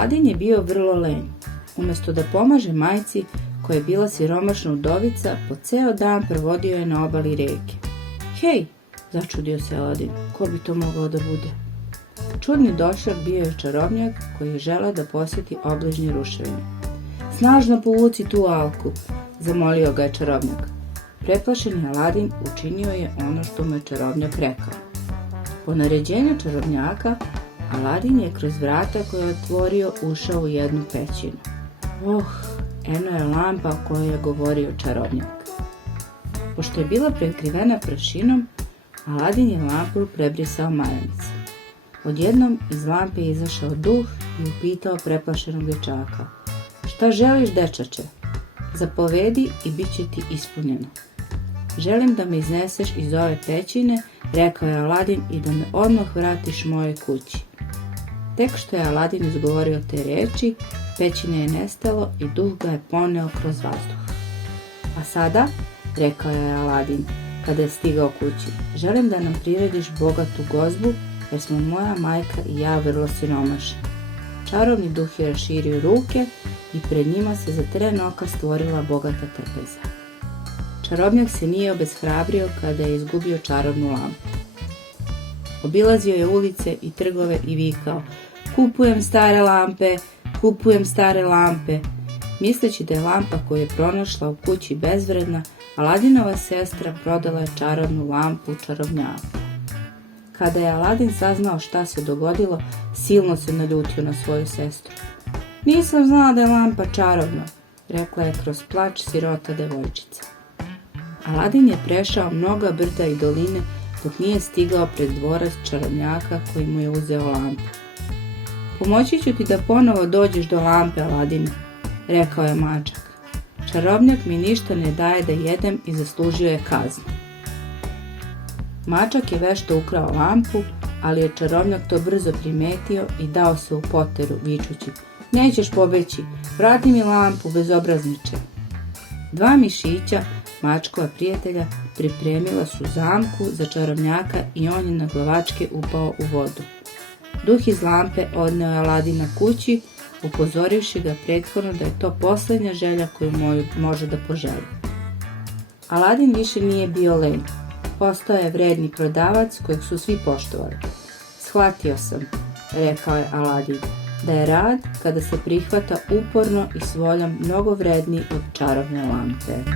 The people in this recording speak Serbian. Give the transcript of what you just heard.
Aladin je bio vrlo lenj. Umjesto da pomaže majci, koja je bila siromašna udovica, po ceo dan provodio je na obali reke. Hej, začudio se Aladin, ko bi to mogao da bude? Čudni došak bio je čarobnjak koji je želeo da posjeti obližnje ruševine. Snažno povuci tu alku, zamolio ga je čarobnjak. Preplašeni Aladin učinio je ono što mu je čarobnjak rekao. Po naređenju čarobnjaka, Aladin je kroz vrata koje je otvorio ušao u jednu pećinu. Eno je lampa o kojoj je govorio čarobnjak. Pošto je bila prekrivena prašinom, Aladin je lampu prebrisao majanicom. Odjednom iz lampe je izašao duh i upitao preplašenog dečaka. Šta želiš, dečače? Zapovedi i bit će ti ispunjeno. Želim da me izneseš iz ove pećine, rekao je Aladin, i da me odmah vratiš mojoj kući. Tek što je Aladin izgovorio te reči, pećine je nestalo i duh ga je poneo kroz vazduh. A sada, rekao je Aladin, kada je stigao kući, želim da nam prirediš bogatu gozbu, jer smo moja majka i ja vrlo siromašni. Čarobni duh je raširio ruke i pred njima se za tren oka stvorila bogata trpeza. Čarobnjak se nije obeshrabrio kada je izgubio čarobnu lampu. Obilazio je ulice i trgove i vikao: kupujem stare lampe, kupujem stare lampe. Misleći da je lampa koju je pronašla u kući bezvredna, Aladinova sestra prodala je čarobnu lampu čarobnjaku. Kada je Aladin saznao šta se dogodilo, silno se naljutio na svoju sestru. Nisam znala da je lampa čarobna, rekla je kroz plač sirota devojčica. Aladin je prešao mnoga brda i doline dok nije stigao pred dvorac čarobnjaka koji mu je uzeo lampu. Pomoći ću ti da ponovo dođeš do lampe, Aladine, rekao je mačak. Čarobnjak mi ništa ne daje da jedem i zaslužio je kaznu. Mačak je vešto ukrao lampu, ali je čarobnjak to brzo primetio i dao se u poteru, vičući: nećeš pobeći, vrati mi lampu, bezobrazniče. Dva mišića, mačkova prijatelja, pripremila su zamku za čarobnjaka i on je na glavačke upao u vodu. Duh iz lampe odneo je Aladina kući, upozorivši ga prethodno da je to posljednja želja koju može da poželi. Aladin više nije bio lenj. Postao je vredni prodavac kojeg su svi poštovali. Shvatio sam, rekao je Aladin, da je rad kada se prihvata uporno i s voljom mnogo vredniji od čarobne lampe.